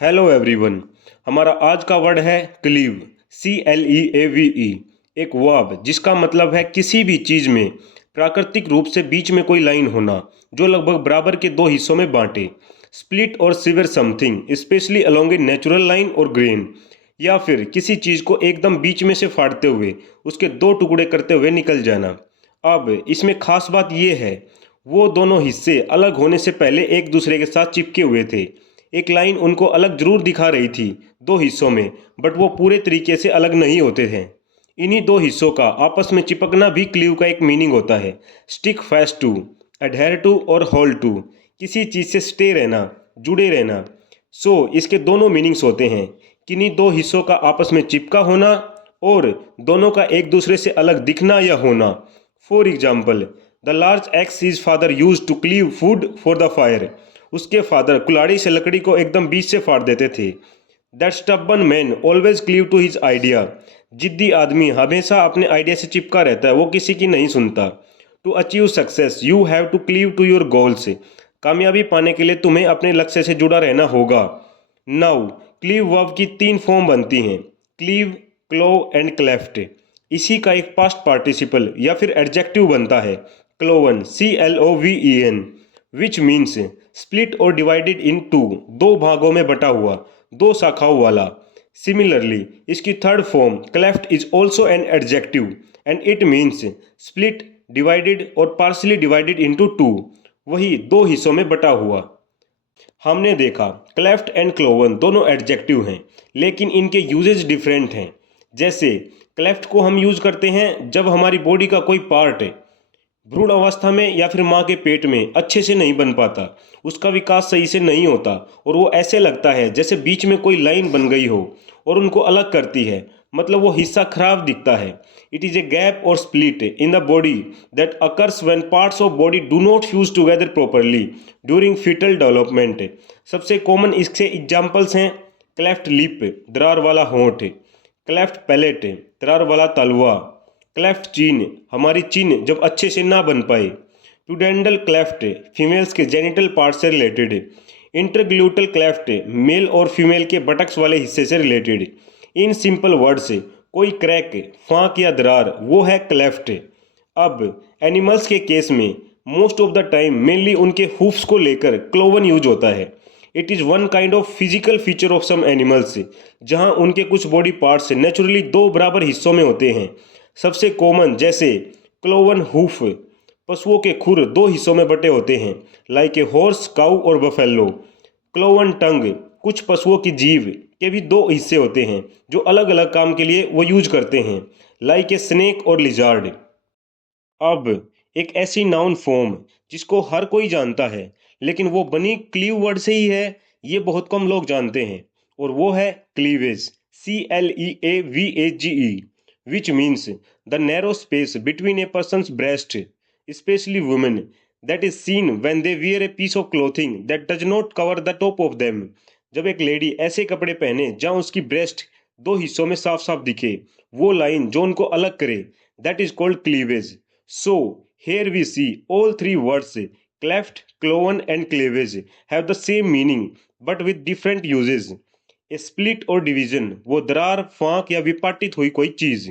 Hello everyone. हमारा आज का वर्ड है क्लीव। CLEAVE। एक वर्ब जिसका मतलब है किसी भी चीज़ में प्राकृतिक रूप से बीच में कोई लाइन होना जो लगभग बराबर के दो हिस्सों में बांटे। स्प्लिट और sewer something specially along a natural line और ग्रेन, या फिर किसी चीज़ को एकदम बीच में से फाड़ते हुए उसके दो टुकड़े करते हुए निकल जाना। अब इसमें खास बात यह है, वो दोनों हिस्से अलग होने से पहले एक दूसरे के साथ चिपके हुए थे। एक लाइन उनको अलग जरूर दिखा रही थी दो हिस्सों में, बट वो पूरे तरीके से अलग नहीं होते थे। इन्हीं दो हिस्सों का आपस में चिपकना भी क्लीव का एक मीनिंग होता है। Stick fast to, adhere to और होल्ड टू, किसी चीज़ से स्टे रहना, जुड़े रहना। इसके दोनों मीनिंग्स होते हैं, किन्हीं दो हिस्सों का आपस में चिपका होना और दोनों का एक दूसरे से अलग दिखना या होना। For example, the large axe his father use to cleave food for the fire. उसके फादर कुल्हाड़ी से लकड़ी को एकदम बीच से फाड़ देते थे। That stubborn man always cleave to his idea. जिद्दी आदमी हमेशा अपने आइडिया से चिपका रहता है, वो किसी की नहीं सुनता। To achieve success you have to cleave to your goals. कामयाबी पाने के लिए तुम्हें अपने लक्ष्य से जुड़ा रहना होगा। नाउ क्लीव वर्ब की तीन फॉर्म बनती हैं, क्लीव, क्लो एंड क्लेफ्ट। इसी का एक पास्ट पार्टिसिपल या फिर एडजेक्टिव बनता है, cloven, CLOVEN, which means split और डिवाइडेड इन टू, दो भागों में बटा हुआ, दो शाखाओं वाला। सिमिलरली इसकी third form cleft is also an adjective and it means split, divided और पार्सली डिवाइडेड इंटू टू, वही दो हिस्सों में बटा हुआ। हमने देखा क्लेफ्ट एंड क्लोवन दोनों एडजेक्टिव हैं, लेकिन इनके यूजेज डिफरेंट हैं। जैसे क्लेफ्ट को हम यूज करते हैं जब हमारी बॉडी का कोई पार्ट भ्रूण अवस्था में या फिर माँ के पेट में अच्छे से नहीं बन पाता, उसका विकास सही से नहीं होता और वो ऐसे लगता है जैसे बीच में कोई लाइन बन गई हो और उनको अलग करती है, मतलब वो हिस्सा खराब दिखता है। It is a gap or split in the body that occurs when parts of body do not fuse together properly during fetal development. सबसे कॉमन इसके एग्जाम्पल्स हैं क्लेफ्ट लिप, दरार वाला होंठ; क्लेफ्ट पैलेट, दरार वाला तलवा; क्लेफ्ट चीन, हमारी चीन जब अच्छे से ना बन पाए; प्यूडेंडल क्लेफ्ट, फीमेल्स के जेनिटल पार्ट से रिलेटेड; इंटरग्लूटल क्लेफ्ट, मेल और फीमेल के बटक्स वाले हिस्से से रिलेटेड। इन सिंपल वर्ड्स, कोई क्रैक, फांक या दरार, वो है क्लेफ्ट। अब एनिमल्स के केस में most of the time mainly उनके हूफ्स को लेकर क्लोवन यूज होता है। It is one kind of physical feature of some animals, जहां उनके कुछ बॉडी पार्ट्स नेचुरली दो बराबर हिस्सों में होते हैं। सबसे कॉमन जैसे क्लोवन हूफ, पशुओं के खुर दो हिस्सों में बटे होते हैं, लाइक ए हॉर्स, काऊ और बफेलो। क्लोवन टंग, कुछ पशुओं की जीभ के भी दो हिस्से होते हैं जो अलग अलग काम के लिए वो यूज करते हैं, लाइक ए स्नेक और लिजार्ड। अब एक ऐसी नाउन फॉर्म जिसको हर कोई जानता है, लेकिन वो बनी क्लीव वर्ड से ही है, ये बहुत कम लोग जानते हैं, और वो है cleavage. CLEAVAGE, which means the narrow space between a person's breast, especially women, that is seen when they wear a piece of clothing that does not cover the top of them। जब एक lady ऐसे कपड़े पहने जहां उसकी breast दो हिस्सों में साफ साफ दिखे, वो लाइन जो उनको अलग करे, that is called cleavage। So here we see all three words, cleft, cloven and cleavage, have the same meaning but with different uses। Split और डिवीजन, वो दरार, फांक या विपाटित हुई कोई चीज।